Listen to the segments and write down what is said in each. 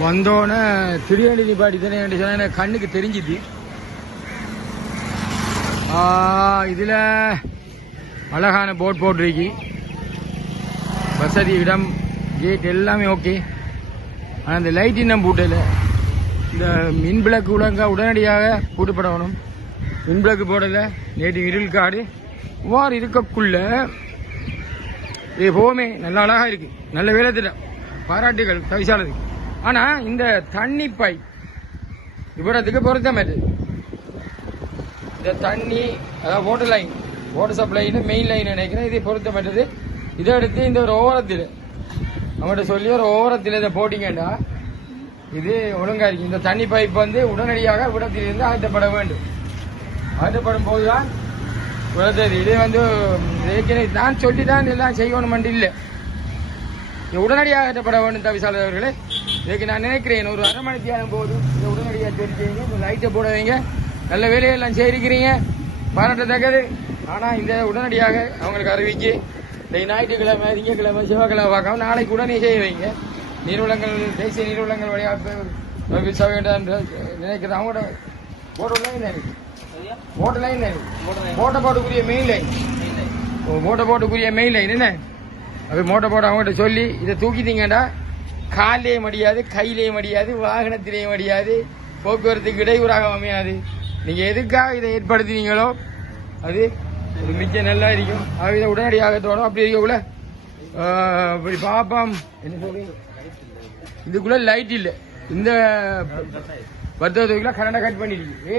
வந்தோடனே திடீர்னு நிப்பாட்டி தானே சொன்ன கண்ணுக்கு தெரிஞ்சுது. இதுல அழகான போட் போட்டிருக்கு, வசதி, இடம், கேட் எல்லாமே ஓகே. ஆனால் இந்த லைட் இன்னும் பூட்டல. இந்த மின் விளக்கு உலங்க உடனடியாக பூட்டப்படணும். மின் விளக்கு போடல. நேற்று இருள் காடு இவ்வாறு இருக்கக்குள்ள எப்போவுமே நல்ல அழகா இருக்கு. நல்ல வேலை திட்டம், பாராட்டுகள் தவிசாலதுக்கு. ஆனா இந்த தண்ணி பை இவ்வளத்துக்கு பொருத்தமாட்டு. இந்த தண்ணி அதாவது வாட்டர் லைன், வாட்டர் சப்ளைன்னு மெயின் லைன் நினைக்கிறேன். இது பொருத்தமாட்டது. இதை எடுத்து இந்த ஒரு ஓரத்தில் அவங்கள்ட்ட சொல்லி ஒரு ஓரத்தில் இதை போட்டிங்கண்டா இது ஒழுங்கா இருக்கு. இந்த தண்ணி பைப் வந்து உடனடியாக விடத்திலிருந்து அகற்றப்பட வேண்டும். அகற்றப்படும் போதுதான் விடத்தது. இது வந்து ஏற்கனவே நான் சொல்லி தான் எல்லாம் செய்யணும் இல்லை, உடனடியாக அகற்றப்பட வேண்டும் தவிசாளர் அவர்களே. இதுக்கு நான் நினைக்கிறேன் ஒரு அரை மணி தியானம் போது இதை உடனடியாக தெரிஞ்சுங்க, லைட்டை போட வைங்க. நல்ல வேலையெல்லாம் செய்திருக்கிறீங்க, பாராட்டத்தக்கது. ஆனால் இந்த உடனடியாக அவங்களுக்கு அறிவிக்கு ஞாயிற்றுக்கிழமை, திங்கக்கிழமை, செவ்வாய்க்கிழமை பார்க்காம நாளைக்கு உடனே செய்ய வைங்க. நீர்வளங்கள், தேசிய நீர்வளங்கள் வழியாக நினைக்கிறது. அவங்களோட போட் லைன் போட்ட லைன் மோட்டர் போட்டுக்குரிய மெயின் லைன், மோட்டர் போட்டுக்குரிய மெயின் லைன் என்ன அப்படி மோட்டர் போட்டு அவங்ககிட்ட சொல்லி இதை தூக்கிட்டீங்கடா காலிலே முடியாது, கையிலே முடியாது, வாகனத்திலே முடியாது, போக்குவரத்துக்கு இடையூறாக அமையாது. நீங்க எதுக்காக இதை ஏற்படுத்தினீங்களோ அது ஒரு மிச்சம் நல்லா இருக்கும். இதை உடனடியாக தோணும். அப்படி இருக்கக்குள்ள இப்படி பாப்பம் என்ன சொல்றீங்க, இதுக்குள்ள லைட் இல்லை. இந்த 10 கரண்டை கட் பண்ணிருக்கு.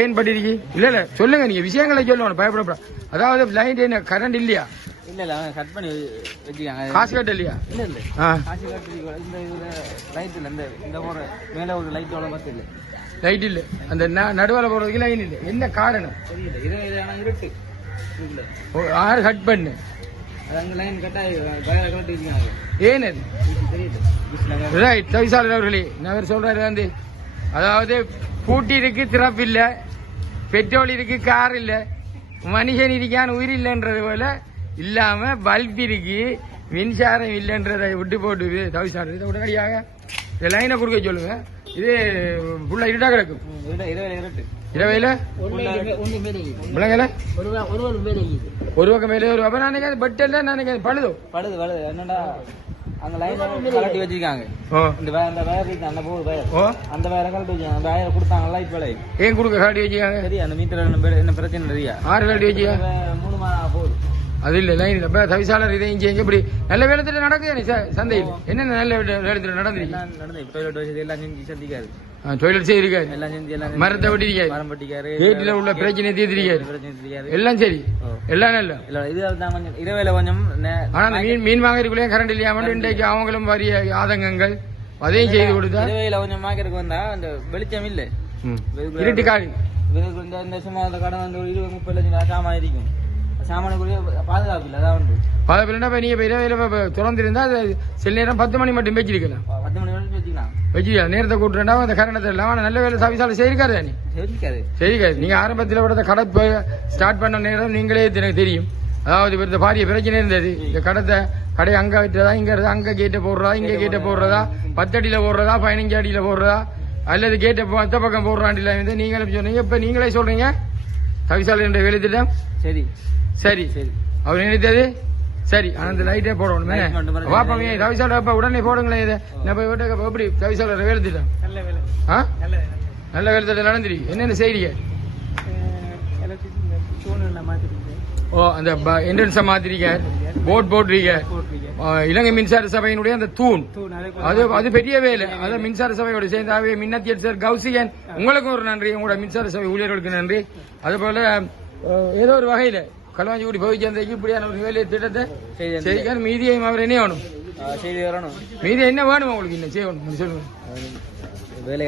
ஏன் பண்ணிருக்கு? இல்ல இல்ல சொல்லுங்க, நீங்க விஷயங்களை சொல்லணும், பயப்படப்பட. அதாவது லைட் என்ன கரண்ட் இல்லையா? இல்ல கட் பண்ணி வச்சுக்காங்க. காசு கட்ட இல்லையா? இல்ல இல்ல காசு கட்டி இந்த லைட் இல்ல, இந்த போற மேல ஒரு லைட் ஓட மட்டும் இல்ல, லைட் இல்ல. அந்த நடுவில் போறதுக்கு லைன் இல்ல. என்ன காரணம் தெரியல. இருட்டு யாரு கட் பண்ணு அங்க லைன் கட்டாயி கட்டி இருக்காங்க. ஏன் அது தெரியல. ரைட் தவிசாளர் அவர்களே, நான் சொல்றாரு வந்து அதாவது பூட்டி இருக்கு, திறப்பு இல்ல, பெட்ரோல் இருக்கு, கார் இல்ல, மனுஷன் இருக்கான உயிர் இல்லைன்றது போல இல்லாம பல்ப் இருக்கு, மின்சாரம் இல்லைன்றதை விட்டு போட்டு தவிசாளர் இதை உடனடியாக இந்த லைனை கொடுக்க சொல்லுங்க. இது ஃபுல்லா இருட்டா கிடக்கும். இரவையில விளங்கல ஒரு பக்கம் மேலே ஒரு அப்ப நான் பட்டல்ல நான் பழுது என்னடா அங்க லைன் கலட்டி வச்சிருக்காங்க. இந்த வயர் இருக்கு, அந்த போர் வயர், அந்த வயரை கலட்டி வச்சிருக்காங்க. அந்த வயரை கொடுத்தாங்கல்ல இப்ப ஏன் கொடுக்க கலட்டி வச்சிருக்காங்க? சரி, அந்த மீட்டர் என்ன பிரச்சனை இல்லையா? 6 கலட்டி வச்சிருக்காங்க. 3 மாதம் போகுது. அது இல்ல லைன் இல்ல. தவிசாளர் இதையும் செய்ய இப்படி நல்ல வேலைத்திட்ட நடக்குது சந்தையில். என்னென்ன நல்ல வேலைத்திட்ட நடந்துருக்கு? எல்லாம் செஞ்சு சந்திக்காரு, டொய்லெட் செய்திருக்காரு, எல்லாம் செஞ்சு எல்லாம் மரத்தை வெட்டிருக்காரு, மரம் வெட்டிக்காரு, வீட்டுல உள்ள பிரச்சனை தீர்த்திருக்காரு, எல்லாம் சரி, எல்லாம் நல்ல. இது கொஞ்சம் இரவேல கொஞ்சம். ஆனா மீன் வாங்கறதுக்குள்ளே கரண்ட் இல்லையாம இன்றைக்கு அவங்களும் வரிய ஆதங்கங்கள் அதையும் செய்து கொடுத்தா. இரவேல கொஞ்சம் வாங்கறதுக்கு வந்தா அந்த வெளிச்சம் இல்ல, இருட்டு காடு. இந்த சும்மா அந்த கடை வந்து 20-30 லட்சம் சாமான் இருக்கும். சாமானுக்குரிய பாதுகாப்பு இல்லை. அதான் வந்து பாதுகாப்பு. நீங்க இரவையில திறந்திருந்தா சில நேரம் 10 மணி மட்டும் வச்சிருக்கலாம். 10 மணி வரைக்கும் வச்சுக்கலாம். வச்சுக்கலாம். நேரத்தை கூட்டுறா அந்த கரணத்தை இல்லாம நல்ல வேலை சவிசாலை செய்திருக்காரு தானே? சரிக்காது. நீங்க ஆரம்பத்தில் விட கடை ஸ்டார்ட் பண்ண நேரம் நீங்களே எனக்கு தெரியும். அதாவது இந்த பாரிய பிரச்சனை இருந்தது. இந்த கடை அங்க விட்டுறதா, இங்க அங்க கேட்ட போடுறதா, இங்க கேட்ட போடுறதா, 10 அடியில போடுறதா, 15 அடியில போடுறதா, அல்லது கேட்ட மத்த பக்கம் போடுறாண்டில வந்து நீங்களே சொன்னீங்க. இப்ப நீங்களே சொல்றீங்க சவிசாலை என்ற வேலை திட்டம் சரி சரி சரி அவர் நினைத்தது சரி. ஆனா இந்த லைட்டே போடணும். வாப்பாமே தவிசாலை உடனே போடுங்களேன். இதை எப்படி தவிசாலை வேலை திட்டம் நல்ல வேலை திட்டம் நடந்துருக்கு. என்னென்ன செய்றீங்க? அந்த என்ட்ரன்ஸை மாத்திருக்க, போட் போட்டிருக்க, இலங்கை மின்சார சபையினுடைய அந்த தூண் அது பெரிய வேலை. அதை மின்சார சபையோட சேர்ந்தாவே மின்னத்தியர் கௌசிகன் உங்களுக்கும் ஒரு நன்றி, உங்களோட மின்சார சபை ஊழியர்களுக்கு நன்றி. அதுபோல ஏதோ ஒரு வகையில களுவாஞ்சிக்குடி பகுதிக்கு இப்படியான ஒரு வேலை திட்டத்தை செய்ய மீதியையும் அவர் என்ன வேணும் மீதி என்ன வேணும் உங்களுக்கு என்ன செய்யணும் சொல்லுங்க. வேலை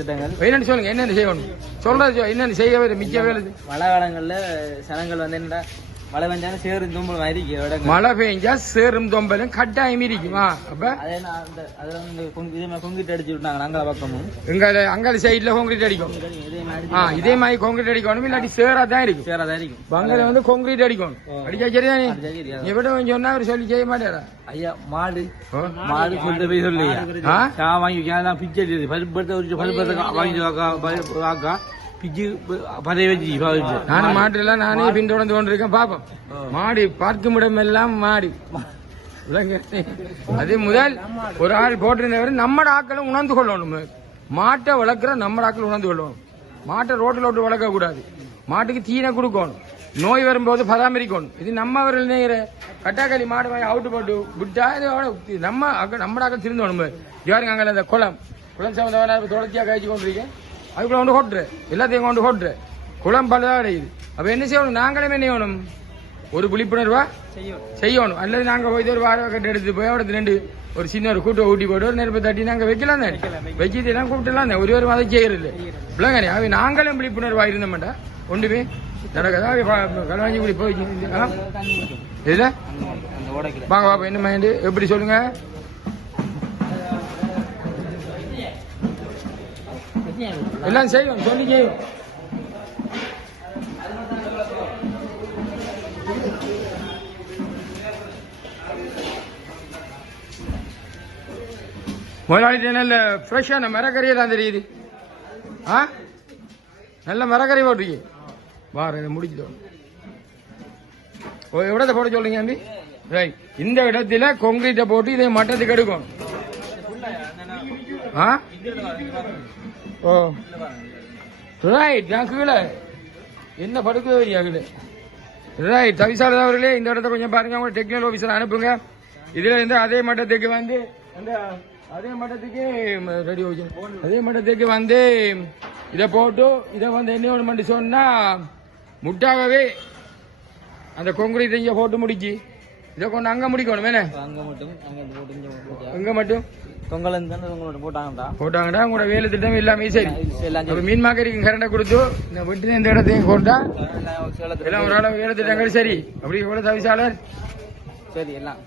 திட்டங்கள் என்னன்னு சொல்லுங்க. என்னென்ன செய்யணும் சொல்றது, என்னென்ன செய்ய மிச்ச வேலை. மழை காலங்கள்ல சனங்கள் வந்து என்னடா மழை பெஞ்சாலும் சேரும் தும்பல் இருக்கு இடங்கள். மழை பெஞ்சா சேரும் தொம்பலும் கட்டாயம் இருக்குமா? அப்ப அதே அதுல வந்து இதே மாதிரி கொங்கிட்டு அடிச்சு விட்டாங்க அங்க பக்கமும் அங்கால சைட்ல கான்கிரீட் அடிக்கும். இதே மாதிரி இதே மாதிரி கான்கிரீட் அடிக்கணும், இல்லாட்டி சேரா தான் இருக்கும். சேராதான் இருக்கும். பங்கல வந்து கான்கிரீட் அடிக்கணும். அடிச்சா சரிதானே? எவ்வளவு கொஞ்சம் சொன்னா அவர் சொல்லி செய்ய மாட்டாரா? ஐயா மாடு சொல்லிட்டு போய் சொல்லியா வாங்கி பிச்சை வாங்கி வாக்கா பிச்சு பதைய வச்சு நானும் மாட்டுலாம் நானே பின்தொடர்ந்து கொண்டிருக்கேன். பாப்போம் மாடு பார்க்கும் இடம் எல்லாம் மாடு. அது முதல் ஒரு ஆள் போட்டிருந்தவர் நம்மட ஆக்களும் உணர்ந்து கொள்ளணும். மாட்டை வளர்க்குற நம்மட ஆக்கள் உணர்ந்து கொள்ளணும். மாட்டை ரோட்டில் விட்டு வளர்க்க கூடாது. மாட்டுக்கு தீனை கொடுக்கணும். நோய் வரும்போது பராமரிக்கணும். இது நம்ம அவர்கள் நேர கட்டாக்களி மாடு வாங்கி அவுட்டு போட்டு விட்டா நம்ம ஆக்கள் திருந்தணும். யாருங்க அங்கே அந்த குளம் சம்பந்தமான தொடர்ச்சியாக கழிச்சு கொண்டிருக்கேன். அதுக்குள்ள கொண்டு கொட்டுற எல்லாத்தையும் கொண்டு கொட்டுற குளம் பல அடையுது. அப்ப என்ன செய்யணும்? நாங்களும் என்ன செய்யணும்? ஒரு விழிப்புணர்வா செய்யணும். அல்லது நாங்க போய் ஒரு வார கட்டு எடுத்து போய் அவடத்துல ரெண்டு ஒரு சின்ன ஒரு கூட்டை ஊட்டி போட்டு ஒரு நெருப்பை தட்டி நாங்க வைக்கலாம் தானே, வச்சுட்டு எல்லாம் கூப்பிட்டுலாம் ஒரு ஒரு அதை செய்யறது இல்லைங்க. அவை நாங்களும் விழிப்புணர்வா இருந்த மாட்டா ஒன்றுமே நடக்காதா? கலவாஞ்சி கூடி போய் இதுல வாங்க பாப்பா என்ன மைண்டு எப்படி சொல்லுங்க. எல்லாம் செய்வோம் சொல்லி செய்வோம். முதலாளி நல்ல ஃப்ரெஷ்ஷான மரக்கறியை தான் தெரியுது. நல்ல மரக்கறி போட்டிருக்கீங்க. வார முடிச்சுட்டோம். இடத்தை போட சொல்றீங்க தம்பி. ரைட், இந்த இடத்துல கொங்கிரீட்டை போட்டு இதை மட்டத்துக்கு எடுக்கும். ஓ ரைட், நான் கீழே என்ன படுக்கவே வரியா கீழே. ரைட், தவிசாளர் அவர்களே இந்த இடத்த கொஞ்சம் பாருங்க. அவங்க டெக்னிக்கல் ஆஃபீஸர் அனுப்புங்க. இதுல இருந்து அதே மட்டத்துக்கு வந்து அதே மட்டத்துக்கு ரெடி வச்சு அதே மட்டத்துக்கு வந்து இதை போட்டு இதை வந்து என்ன ஒன்று மட்டும் சொன்னா முட்டாகவே அந்த கொங்கிரீட் இங்க போட்டு முடிச்சு இதை கொண்டு அங்க முடிக்கணும். என்ன அங்க மட்டும் போட்டாங்கடா உங்களோட வேலை திட்டம் எல்லாமே சரி. மீன் மாக்கரிக்கு கரண்டை கொடுத்து இந்த வீட்டு இந்த இடத்தையும் போட்டா எல்லாம் ஒரு அளவு வேலை திட்டங்கள் சரி. அப்படி எவ்வளவு தவிசாளர் சரி எல்லாம்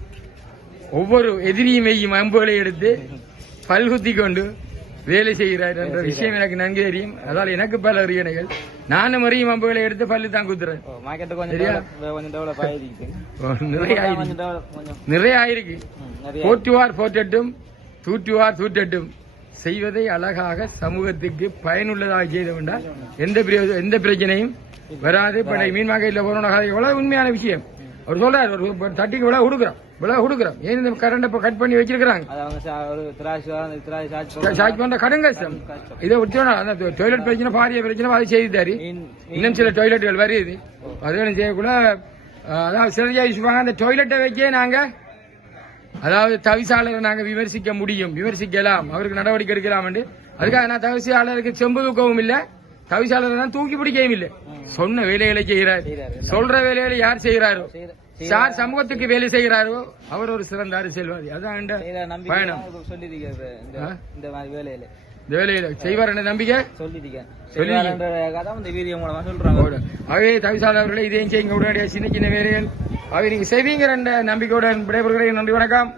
ஒவ்வொரு எதிரியும் மெய்யும் அம்புகளை எடுத்து பல்குத்தி கொண்டு வேலை செய்கிறார் என்ற விஷயம் எனக்கு நன்கு தெரியும். அதால் எனக்கு பல அறியணைகள். நானும் மறியும் அம்புகளை எடுத்து பல்லு தான் குத்துறேன். நிறைய ஆயிருக்கு. போற்றுவார் போற்றட்டும், தூற்றுவார் தூற்றட்டும். செய்வதை அழகாக சமூகத்துக்கு பயனுள்ளதாக செய்த வேண்டாம். எந்த பிரச்சனையும் வராது. படை மீன் மார்க்கெட்ல போறோம். எவ்வளவு உண்மையான விஷயம் அவர் சொல்றாரு. ஒரு தட்டிக்கு விலை கொடுக்குறோம். ஏன் இந்த கரண்ட் இப்ப கட் பண்ணி வச்சிருக்காங்க. சார்ஜ் பண்ற கடன் கஷ்டம். இதை விட்டு டாய்லெட் பிரச்சனை பாரிய பிரச்சனை அதை செய்தாரு. இன்னும் சில டாய்லெட்டுகள் வருது. அதுவும் செய்யக்கூட அதாவது சிறஜா யூசுவாங்க. அந்த டாய்லெட்டை வச்சே நாங்க அதாவது தவிசாளரை நாங்க விமர்சிக்கலாம், அவருக்கு நடவடிக்கை எடுக்கலாம். அதுக்காக நான் தவிசாளருக்கு செம்பு தூக்கவும் இல்லை, தவிசாளரை தான் தூக்கி பிடிக்கவும் இல்லை. சொன்ன வேலைகளை செய்கிறார். சொல்ற வேலைகளை யார் செய்கிறாரோ, யார் சமூகத்துக்கு வேலை செய்கிறாரோ அவர் ஒரு சிறந்த அரசியல்வாதி. அதான் பயணம். இந்த வேலையில செய்வார் என்ற நம்பிக்கை அவே தவிசாளர் அவர்களை இதையும் செய்யுங்க. உடனடியாக சின்ன சின்ன வேலைகள் அவை நீங்க செய்வீங்க என்ற நம்பிக்கையுடன் விடைபெறுகிறேன். நன்றி, வணக்கம்.